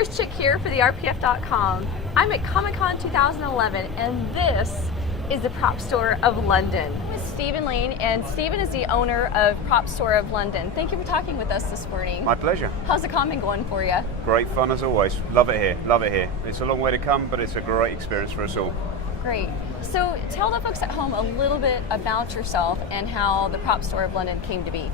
Force Chick here for the RPF.com. I'm at Comic-Con 2011 and this is the Prop Store of London. With Stephen Lane, and Stephen is the owner of Prop Store of London. Thank you for talking with us this morning. My pleasure. How's the con going for you? Great fun as always. Love it here, love it here. It's a long way to come, but it's a great experience for us all. Great. So tell the folks at home a little bit about yourself and how the Prop Store of London came to be.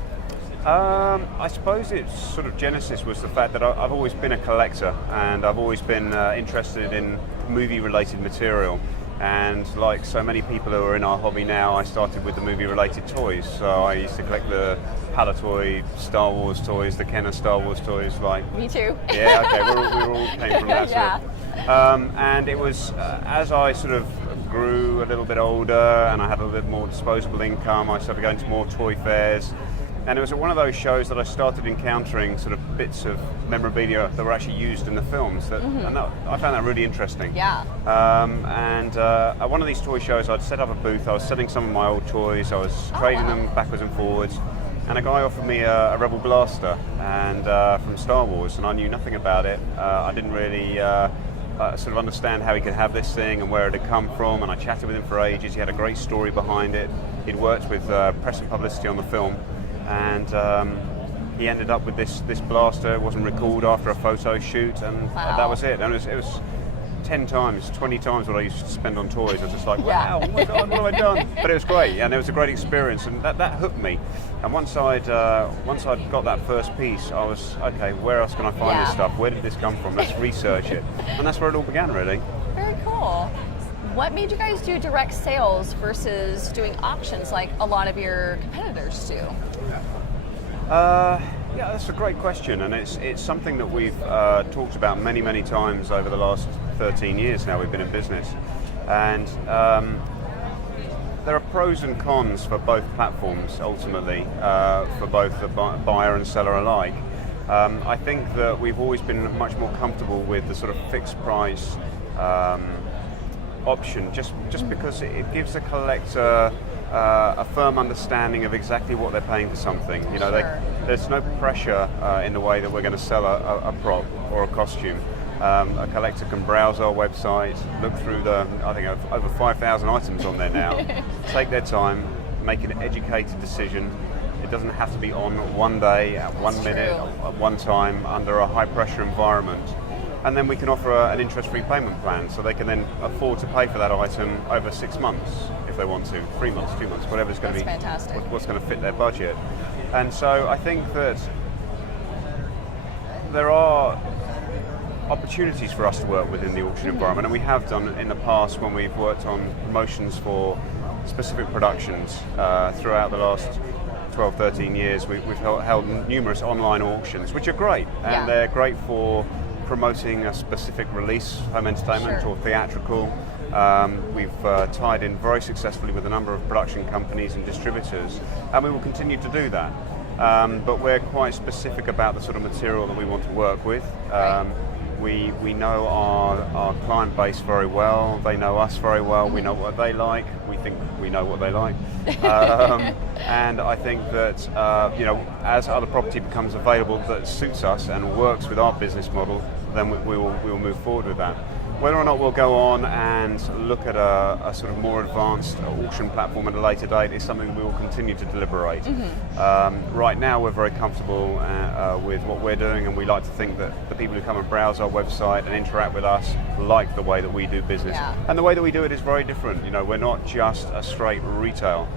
I suppose its sort of genesis was the fact that I've always been a collector and I've always been interested in movie-related material. And like so many people who are in our hobby now, I started with the movie-related toys. So I used to collect the Palatoy Star Wars toys, the Kenner Star Wars toys. Me too. Yeah, okay, we all came from that yeah. sort of. And it was as I sort of grew a little bit older and I had a little bit more disposable income, I started going to more toy fairs. And it was at one of those shows that I started encountering sort of bits of memorabilia that were actually used in the films. And I found that really interesting. Yeah. At one of these toy shows, I'd set up a booth. I was selling some of my old toys. I was trading them backwards and forwards. And a guy offered me a Rebel blaster and from Star Wars, and I knew nothing about it. I didn't really sort of understand how he could have this thing and where it had come from. And I chatted with him for ages. He had a great story behind it. He'd worked with press and publicity on the film. And he ended up with this blaster. It wasn't recalled after a photo shoot, and that was it. And it was 10 times, 20 times what I used to spend on toys. I was just like, wow, oh my God, what have I done? But it was great, and it was a great experience, and that hooked me. And once I'd got that first piece, I was, okay, where else can I find this stuff? Where did this come from? Let's research it. And that's where it all began, really. Very cool. What made you guys do direct sales versus doing auctions like a lot of your competitors do? Yeah, that's a great question, and it's something that we've talked about many times over the last 13 years now we've been in business. And there are pros and cons for both platforms, ultimately, for both the buyer and seller alike. I think that we've always been much more comfortable with the sort of fixed price option, just because it gives the collector a firm understanding of exactly what they're paying for something. You know, there's no pressure in the way that we're going to sell a prop or a costume. A collector can browse our website, look through I think over 5,000 items on there now, take their time, make an educated decision. It doesn't have to be on one day, at 1 minute, at one time, under a high pressure environment. And then we can offer an interest-free payment plan, so they can then afford to pay for that item over 6 months if they want to, 3 months, 2 months, whatever's going to be fantastic. What's going to fit their budget. And so I think that there are opportunities for us to work within the auction environment, and we have done in the past when we've worked on promotions for specific productions throughout the last 12, 13 years. We've held numerous online auctions, which are great, and they're great for promoting a specific release, home entertainment or theatrical. We've tied in very successfully with a number of production companies and distributors, and we will continue to do that. But we're quite specific about the sort of material that we want to work with. We know our client base very well. They know us very well. We know what they like. We think we know what they like. And I think that as other property becomes available that suits us and works with our business model, then we will move forward with that. Whether or not we'll go on and look at a sort of more advanced auction platform at a later date is something we will continue to deliberate. Right now we're very comfortable with what we're doing, and we like to think that the people who come and browse our website and interact with us like the way that we do business. And the way that we do it is very different. You know, we're not just a straight retail.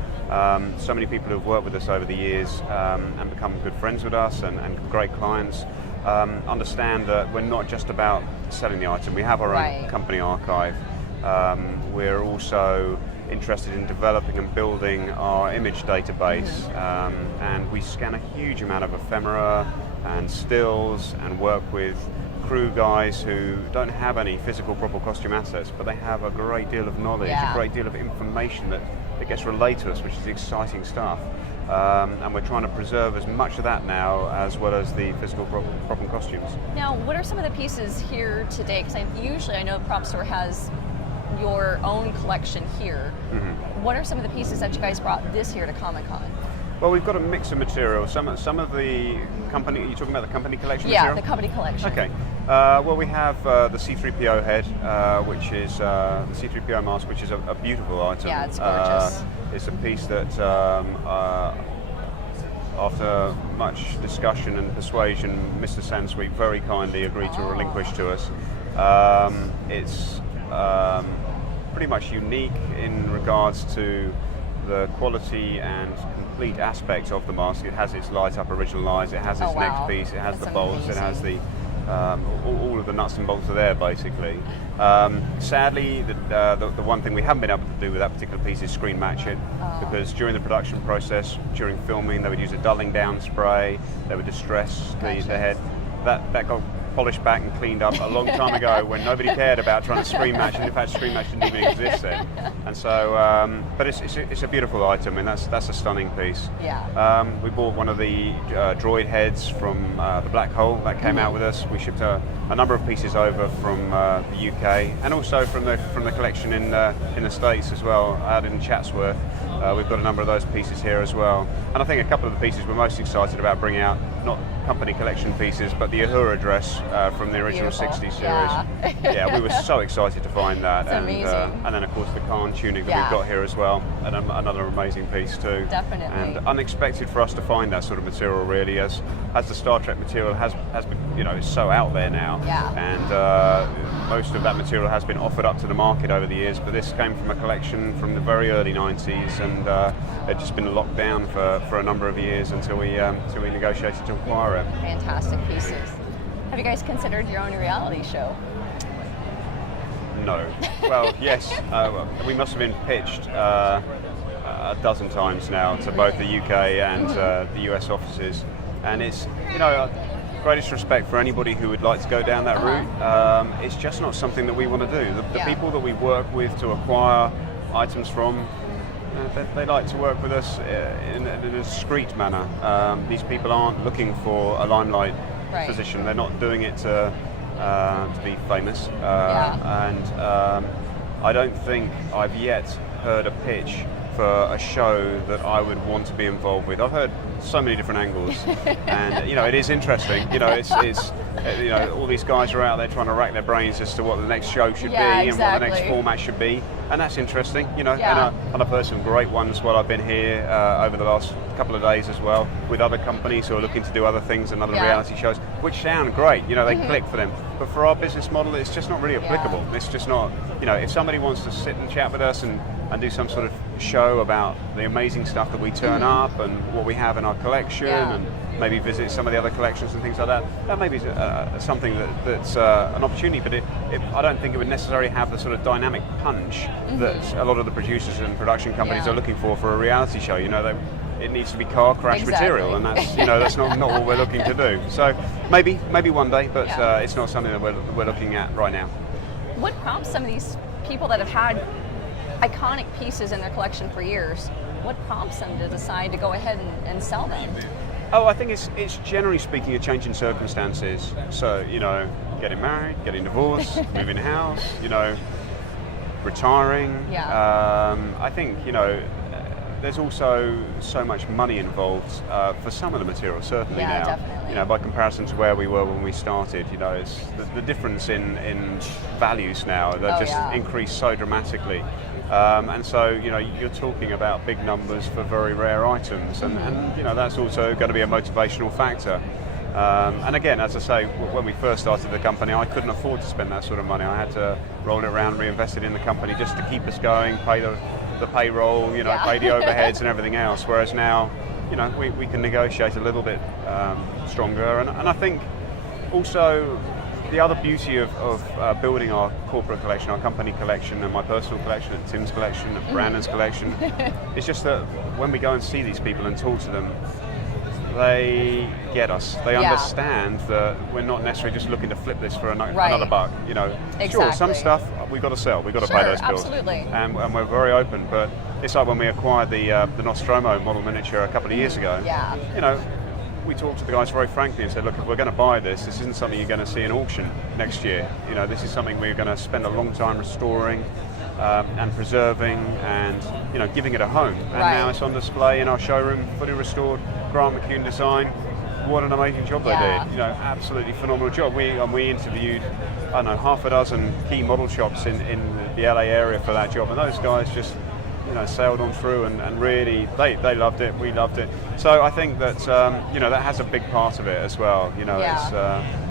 So many people who've worked with us over the years and become good friends with us and great clients understand that we're not just about selling the item. We have our own company archive. We're also interested in developing and building our image database, and we scan a huge amount of ephemera and stills and work with crew guys who don't have any physical proper costume assets, but they have a great deal of knowledge, a great deal of information that gets relayed to us, which is exciting stuff. And we're trying to preserve as much of that now as well as the physical prop and costumes. Now, what are some of the pieces here today? Because usually I know Prop Store has your own collection here. What are some of the pieces that you guys brought this year to Comic-Con? Well, we've got a mix of materials. Some of the company, you're talking about the company collection material? Yeah, the company collection. Okay. Well, we have the C3PO head, which is the C3PO mask, which is a beautiful item. Yeah, it's gorgeous. It's a piece that, after much discussion and persuasion, Mr. Sansweet very kindly agreed to relinquish to us. It's pretty much unique in regards to the quality and complete aspects of the mask. It has its light up original eyes, it has its neck piece, it has the bolts, it has the all of the nuts and bolts are there basically. Sadly, the one thing we haven't been able to do with that particular piece is screen match it, because during the production process, during filming, they would use a dulling down spray, they would distress the head. That got polished back and cleaned up a long time ago when nobody cared about trying to screen match, and in fact screen match didn't even exist then. And so, but it's a beautiful item, and that's a stunning piece. Yeah. We bought one of the droid heads from the Black Hole that came out with us. We shipped a number of pieces over from the UK and also from the collection in the States as well, out in Chatsworth. We've got a number of those pieces here as well. And I think a couple of the pieces we're most excited about bringing out, not company collection pieces, but the Uhura dress from the original 60 series. Yeah, we were so excited to find that. It's amazing. And then of course the Khan tunic that we've got here as well, and another amazing piece too. Definitely. And unexpected for us to find that sort of material really, as the Star Trek material has is so out there now. Yeah. And most of that material has been offered up to the market over the years, but this came from a collection from the very early 90s, and it had just been locked down for a number of years until we negotiated to acquire it. Fantastic pieces. Have you guys considered your own reality show? No. Well, yes. We must have been pitched a dozen times now to both the UK and the US offices, and it's greatest respect for anybody who would like to go down that route. It's just not something that we want to do. The people that we work with to acquire items from, they like to work with us in a discreet manner. These people aren't looking for a limelight position. They're not doing it to be famous. And I don't think I've yet heard a pitch for a show that I would want to be involved with. I've heard so many different angles, and it is interesting. It's all these guys are out there trying to rack their brains as to what the next show should be and what the next format should be, and that's interesting. And I've heard some great ones while I've been here over the last couple of days as well, with other companies who are looking to do other things and other reality shows, which sound great. They click for them, but for our business model, it's just not really applicable. It's just not. If somebody wants to sit and chat with us and do some sort of show about the amazing stuff that we turn up and what we have in our collection, and maybe visit some of the other collections and things like that. That may be something that's an opportunity, but I don't think it would necessarily have the sort of dynamic punch that a lot of the producers and production companies are looking for a reality show. It needs to be car crash material, and that's that's not what we're looking to do. So maybe one day, but it's not something that we're looking at right now. What prompts some of these people that have had iconic pieces in their collection for years? What prompts them to decide to go ahead and sell them? Oh, I think it's generally speaking a change in circumstances. So getting married, getting divorced, moving house, retiring. I think there's also so much money involved for some of the material, certainly now. Definitely. By comparison to where we were when we started, it's the difference in values now that increased so dramatically. And so, you're talking about big numbers for very rare items, and that's also going to be a motivational factor. And again, as I say, when we first started the company, I couldn't afford to spend that sort of money. I had to roll it around, reinvest it in the company just to keep us going, pay the payroll, pay the overheads and everything else. Whereas now, we can negotiate a little bit stronger. And I think also the other beauty of building our corporate collection, our company collection, and my personal collection, and Tim's collection, and Brandon's collection, is just that when we go and see these people and talk to them, they get us. They understand that we're not necessarily just looking to flip this for another buck. Sure, some stuff we've got to sell. We've got to pay those bills. Absolutely. And we're very open. But it's like when we acquired the Nostromo model miniature a couple of years ago. We talked to the guys very frankly and said, look, if we're going to buy this isn't something you're going to see in auction next year. This is something we're going to spend a long time restoring. and preserving and giving it a home. And Right. now it's on display in our showroom, fully restored, Grant McCune design. What an amazing job they did! Absolutely phenomenal job. We interviewed, I don't know, half a dozen key model shops in the LA area for that job, and those guys just sailed on through and really they loved it. We loved it. So I think that that has a big part of it as well. It's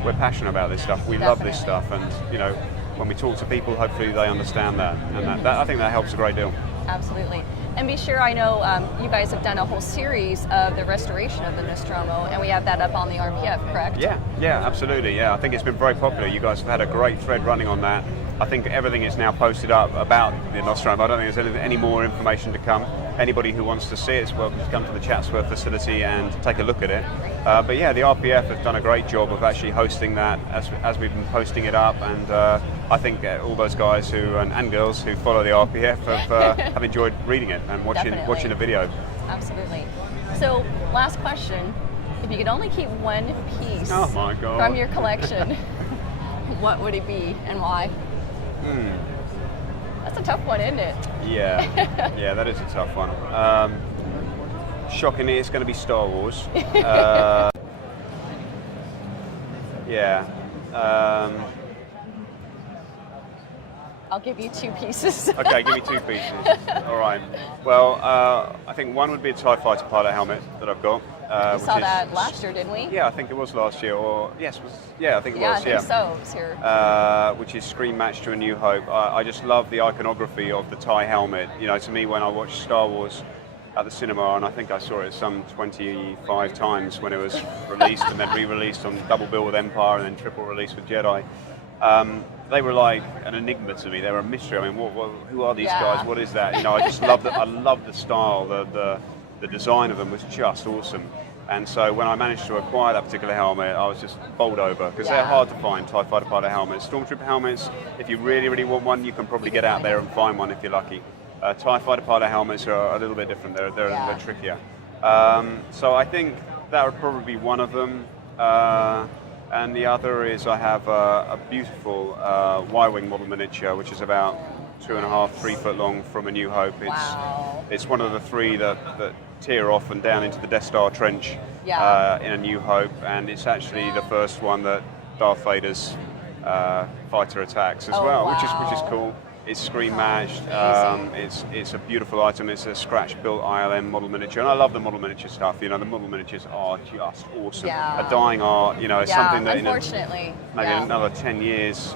we're passionate about this stuff. We love this stuff, and when we talk to people, hopefully they understand that, and that I think that helps a great deal. Absolutely. And be sure, I know you guys have done a whole series of the restoration of the Nostromo, and we have that up on the RPF, correct? Yeah, absolutely. Yeah, I think it's been very popular. You guys have had a great thread running on that. I think everything is now posted up about the Nostromo. I don't think there's any more information to come. Anybody who wants to see it is welcome to come to the Chatsworth facility and take a look at it. But yeah, the RPF have done a great job of actually hosting that as we've been posting it up, and I think all those guys and girls who follow the RPF have enjoyed reading it and watching the video. Absolutely. So, last question: if you could only keep one piece oh my God. from your collection, what would it be and why? That's a tough one, isn't it? Yeah, that is a tough one. Shockingly, it's going to be Star Wars. I'll give you two pieces. Okay, give me two pieces. All right. Well, I think one would be a TIE Fighter pilot helmet that I've got. We saw that last year, didn't we? Yeah, I think it was last year, or yes, I think it was. I think so. It was here. Which is screen matched to A New Hope. I just love the iconography of the TIE helmet. To me, when I watched Star Wars at the cinema, and I think I saw it some 25 times when it was released and then re-released on double bill with Empire and then triple release with Jedi. They were like an enigma to me. They were a mystery. I mean, who are these guys? What is that? I just loved it. I loved the style. The design of them was just awesome. And so when I managed to acquire that particular helmet, I was just bowled over, because they're hard to find, TIE Fighter pilot helmets. Stormtrooper helmets, if you really, really want one, you can probably get out there and find one if you're lucky. TIE Fighter pilot helmets are a little bit different. They're trickier. So I think that would probably be one of them. And the other is I have a beautiful Y-Wing model miniature, which is about 2.5, 3 foot long from A New Hope. It's one of the three that tear off and down into the Death Star trench in A New Hope, and it's actually the first one that Darth Vader's fighter attacks as well, which is cool. It's screen matched. It's a beautiful item. It's a scratch built ILM model miniature, and I love the model miniature stuff. The model miniatures are just awesome. A dying art. It's something that unfortunately, maybe in another 10 years.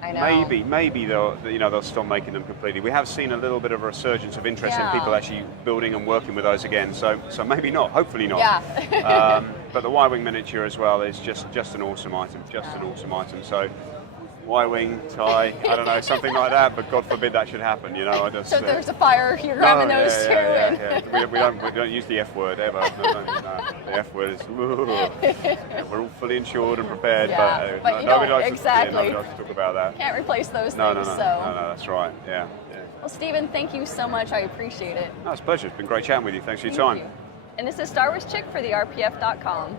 I know. Maybe they'll stop making them completely. We have seen a little bit of a resurgence of interest in people actually building and working with those again. So maybe not. Hopefully not. Yeah. But the Y-Wing miniature as well is just an awesome item. An awesome item. So Y-Wing, TIE, I don't know, something like that. But God forbid that should happen. So there's a fire. You're grabbing those too. Yeah. We don't use the F word ever. No. The F word is. We're all fully insured and prepared, but nobody likes to talk about that. Can't replace those things. No, that's right. Yeah. Well, Stephen, thank you so much. I appreciate it. No, it's a pleasure. It's been great chatting with you. Thanks for your time. And this is Star Wars Chick for the RPF.com.